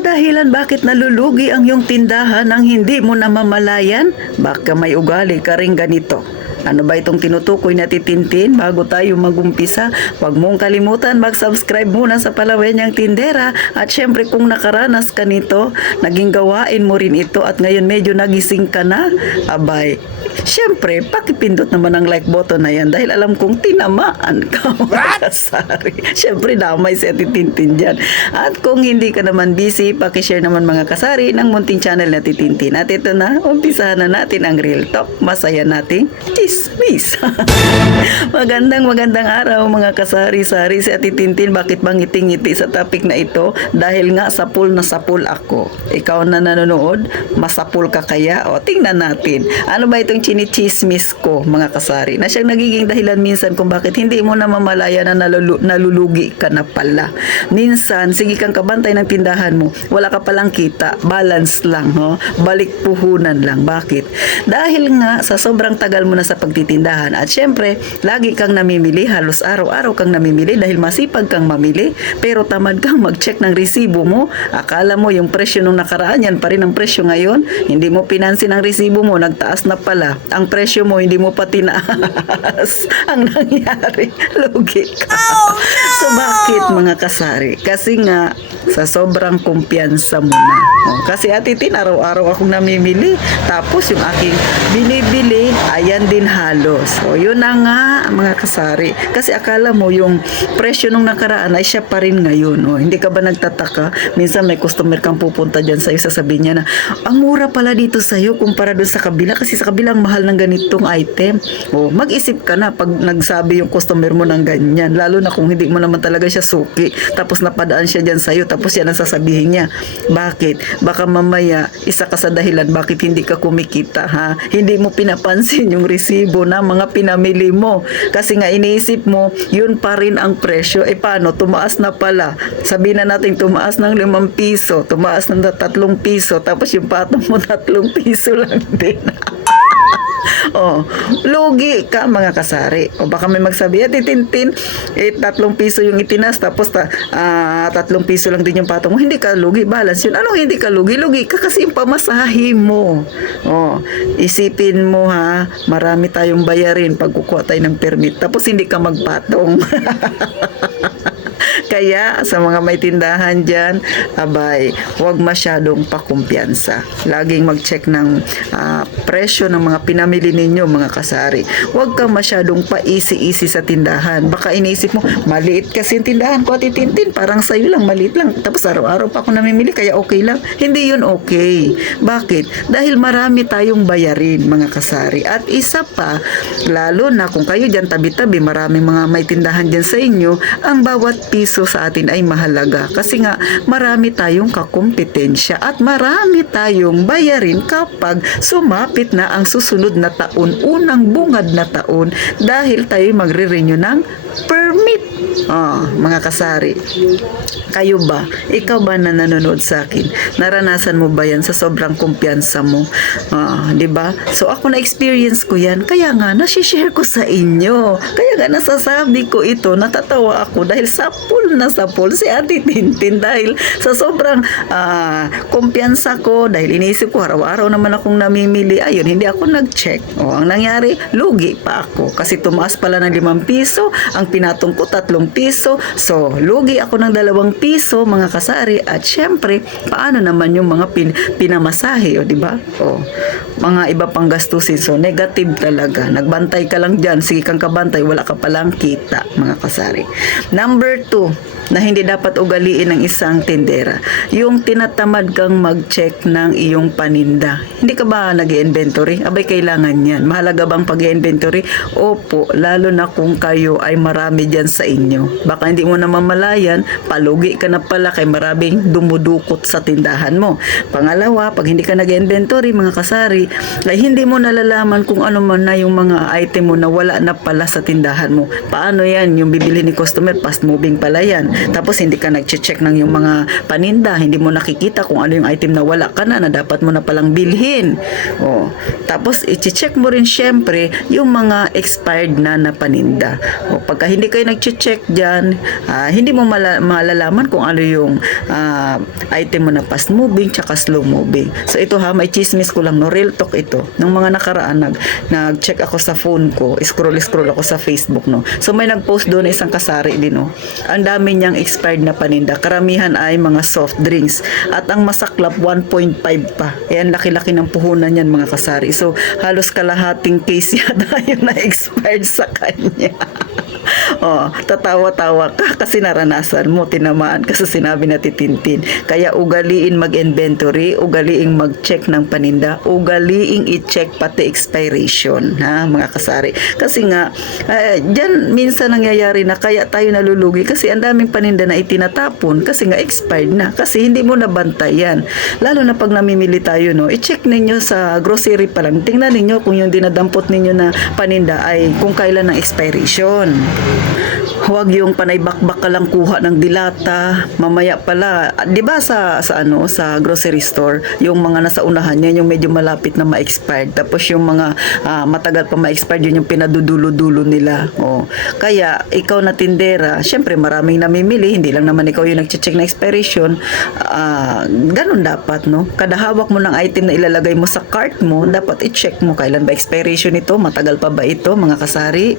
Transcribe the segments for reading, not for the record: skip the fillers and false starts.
ba dahilan bakit nalulugi ang iyong tindahan nang hindi mo namamalayan? Baka may ugali ka ring ganito. Ano ba itong tinutukoy na titintin? Bago tayo magumpisa, huwag mong kalimutan mag-subscribe muna sa Palawenyang Tindera. At syempre kung nakaranas ka nito, naging gawain mo rin ito at ngayon medyo nagising ka na, abay, syempre pakipindot naman ang like button na yan dahil alam kong tinamaan ka mga kasari. Syempre damay si Ate Tintin dyan. At kung hindi ka naman busy, pakishare naman mga kasari ng munting channel na Titintin. At ito na, umpisahan na natin ang Real Talk. Masaya nating chismis. Magandang araw mga kasari-sari. Si Ate Tintin, bakit bang ngiti-ngiti sa topic na ito? Dahil nga sapul na sapul ako. Ikaw na nanonood, masapul ka kaya? O tingnan natin. Ano ba itong chinichismis ko mga kasari? Na siyang nagiging dahilan minsan kung bakit hindi mo na mamalaya na nalulugi ka na pala. Minsan, sige kang kabantay ng tindahan mo, wala ka palang kita, balance lang, ho? Balik puhunan lang. Bakit? Dahil nga sa sobrang tagal mo na sa pagtitindahan at syempre, lagi kang namimili, halos araw-araw kang namimili dahil masipag kang mamili, pero tamad kang mag-check ng resibo mo. Akala mo yung presyo nung nakaraan, yan pa rin ang presyo ngayon. Hindi mo pinansin ang resibo mo, nagtaas na pala. Ang presyo mo, hindi mo pa tinaas. Ang nangyari, lugi ka. Oh, no! So bakit mga kasari? Kasi nga, sa sobrang kumpiyansa mo na. Kasi Ate Tin, araw-araw akong namimili. Tapos yung aking binibili, ayan din halos. O yun na nga mga kasari. Kasi akala mo yung presyo nung nakaraan ay siya pa rin ngayon. O, hindi ka ba nagtataka? Minsan may customer kang pupunta dyan sa'yo, sasabihin niya na, ang mura pala dito sa'yo kumpara doon sa kabila. Kasi sa kabila ang mahal ng ganitong item. O, mag-isip ka na pag nagsabi yung customer mo ng ganyan. Lalo na kung hindi mo naman talaga siya suki. Tapos napadaan siya dyan sa'yo. Tapos yan ang sasabihin niya. Bakit? Baka mamaya isa ka sa dahilan bakit hindi ka kumikita, ha? Hindi mo pinapansin yung resibo na mga pinamili mo. Kasi nga iniisip mo, yun pa rin ang presyo. E paano? Tumaas na pala. Sabihin na natin tumaas ng 5 piso, tumaas ng 3 piso, tapos yung patong mo 3 piso lang din. Oh, lugi ka mga kasari. O baka may magsabi, Ate Tintin, 3 piso yung itinas, tapos 3 piso lang din yung patong mo. Hindi ka lugi, balance yun. Ano hindi ka lugi? Lugi ka kasi yung pamasahe mo. Oh, isipin mo ha, marami tayong bayarin pag kukuha tayo ng permit, tapos hindi ka magpatong. Kaya sa mga may tindahan dyan, abay, huwag masyadong pakumpiyansa. Laging mag-check ng presyo ng mga pinamili ninyo mga kasari. Huwag kang masyadong pa-easy-easy sa tindahan. Baka iniisip mo, maliit kasi yung tindahan ko, Ate Tintin, parang sa'yo lang, maliit lang. Tapos araw-araw pa ako namimili, kaya okay lang. Hindi yun okay. Bakit? Dahil marami tayong bayarin mga kasari. At isa pa, lalo na kung kayo dyan tabi-tabi, maraming mga may tindahan dyan sa inyo, ang bawat piso sa atin ay mahalaga kasi nga marami tayong kakumpetensya at marami tayong bayarin kapag sumapit na ang susunod na taon, unang bungad na taon, dahil tayo magre-renew ng permit. Mga kasari, kayo ba? Ikaw ba na nanonood sa akin? Naranasan mo ba yan sa sobrang kumpiyansa mo? Di ba? So ako na-experience ko yan, kaya nga nasi-share ko sa inyo. Kaya nga nasasabi ko ito, natatawa ako dahil sapul na sapul si Ate Tintin dahil sa sobrang kumpiyansa ko, dahil iniisip ko araw-araw naman akong namimili, ayun, hindi ako nag-check. Ang nangyari, lugi pa ako kasi tumaas pala ng 5 piso, ang pinatong ko 3 piso. So, lugi ako ng 2 piso mga kasari. At syempre, paano naman yung mga pinamasahe, di ba? Mga iba pang gastusin. So, negative talaga. Nagbantay ka lang dyan. Sige kang kabantay, wala ka palang kita, mga kasari. Number 2, na hindi dapat ugaliin ng isang tindera, yung tinatamad kang mag-check ng iyong paninda. Hindi ka ba nag-inventory? Abay, kailangan yan. Mahalaga bang pag-inventory? Opo, lalo na kung kayo ay marami dyan sa inyo. Baka hindi mo na mamalayan, palugi ka na pala kay maraming dumudukot sa tindahan mo. Pangalawa, pag hindi ka nag-inventory, mga kasari, ay hindi mo nalalaman kung ano man na yung mga item mo na wala na pala sa tindahan mo. Paano yan? Yung bibili ni customer, fast moving pala yan. Tapos hindi ka nag-check ng yung mga paninda, hindi mo nakikita kung ano yung item na wala ka na dapat mo na palang bilhin. O, tapos i-check mo rin syempre yung mga expired na paninda. O, pagka hindi kayo nag-check dyan, hindi mo malalaman kung ano yung item mo na fast moving tsaka slow moving. So ito ha, may chismis ko lang, no, real talk ito. Nung mga nakaraan, nag-check ako sa phone ko, scroll ako sa Facebook, no. So may nag-post doon isang kasari din, no. Ang dami niyang expired na paninda. Karamihan ay mga soft drinks. At ang masaklap 1.5 pa. Ayan, laki-laki ng puhunan yan mga kasari. So halos kalahating case yata yung na-expired sa kanya. Oh, tatawa-tawa ka kasi naranasan mo, tinamaan ka sa sinabi na titintin. Kaya ugaliin mag-inventory, ugaliin mag-check ng paninda, ugaliin i-check pati expiration, ha, mga kasari. Kasi nga, dyan minsan nangyayari na kaya tayo nalulugi kasi ang daming paninda na itinatapon kasi nga expired na, kasi hindi mo nabantayan. Lalo na pag namimili tayo, no, i-check ninyo sa grocery pa lang. Tingnan ninyo kung yung dinadampot ninyo na paninda ay kung kailan ang expiration. Huwag yung panay bakbak ka lang kuha ng dilata, mamaya pala, 'di ba sa grocery store, yung mga nasa unahan yan yung medyo malapit na ma-expired. Tapos yung mga matagal pa ma-expired yun yung pinadudulo-dulo nila. Oh. Kaya ikaw na tindera, syempre maraming namimili, hindi lang naman ikaw yung nagche-check na expiration. Ganun dapat, no? Kada hawak mo ng item na ilalagay mo sa cart mo, dapat i-check mo kailan ba expiration ito, matagal pa ba ito, mga kasari?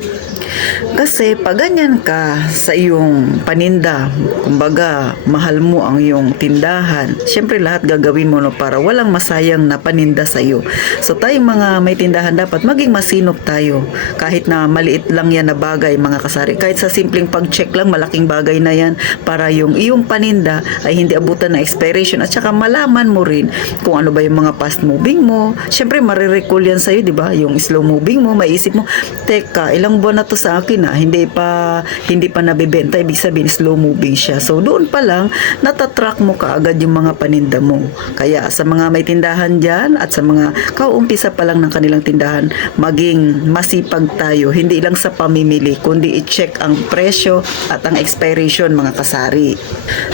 Kasi pag ganyan ka sa iyong paninda, kumbaga mahal mo ang iyong tindahan, syempre lahat gagawin mo, no, para walang masayang na paninda sa iyo. So tayong mga may tindahan dapat maging masinop tayo. Kahit na maliit lang yan na bagay, mga kasari, kahit sa simpleng pag-check lang, malaking bagay na yan para yung iyong paninda ay hindi abutan na expiration, at saka malaman mo rin kung ano ba yung mga fast moving mo. Syempre marirecall yan sa'yo, di ba? Yung slow moving mo, maisip mo, teka, ilang buwan na to sa akin, hindi pa nabebenta, ibig sabihin slow moving siya. So doon pa lang natatrack mo kaagad yung mga paninda mo. Kaya sa mga may tindahan dyan at sa mga kauumpisa pa lang ng kanilang tindahan, maging masipag tayo, hindi lang sa pamimili kundi i-check ang presyo at ang expiration, mga kasari.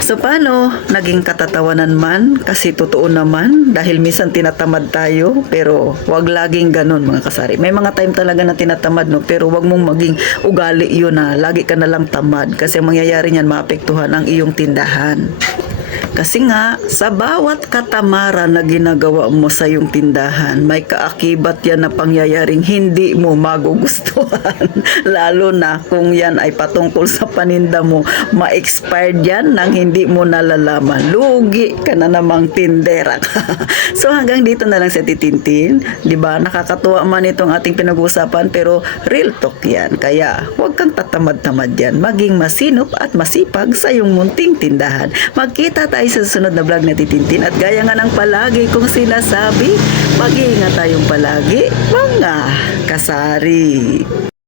So paano? Naging katatawanan man, kasi totoo naman, dahil minsan tinatamad tayo, pero wag laging ganun, mga kasari. May mga time talaga na tinatamad, no, pero wag mong maging ugali yun na lagi ka na lang tamad, kasi ang mangyayari niyan, maapektuhan ang iyong tindahan. Kasi nga, sa bawat katamaran na ginagawa mo sa iyong tindahan, may kaakibat yan na pangyayaring hindi mo magugustuhan. Lalo na kung yan ay patungkol sa paninda mo, ma-expired yan nang hindi mo nalalaman. Lugi ka na namang tindera ka. So hanggang dito na lang sa titintin. Diba? Nakakatuwa man itong ating pinag-uusapan, pero real talk yan. Kaya huwag kang tatamad-tamad yan. Maging masinop at masipag sa iyong munting tindahan. Magkita tayo sa susunod na vlog na titintin, at gaya nga ng palagi kong sinasabi, mag-iingat tayong palagi, mga kasari.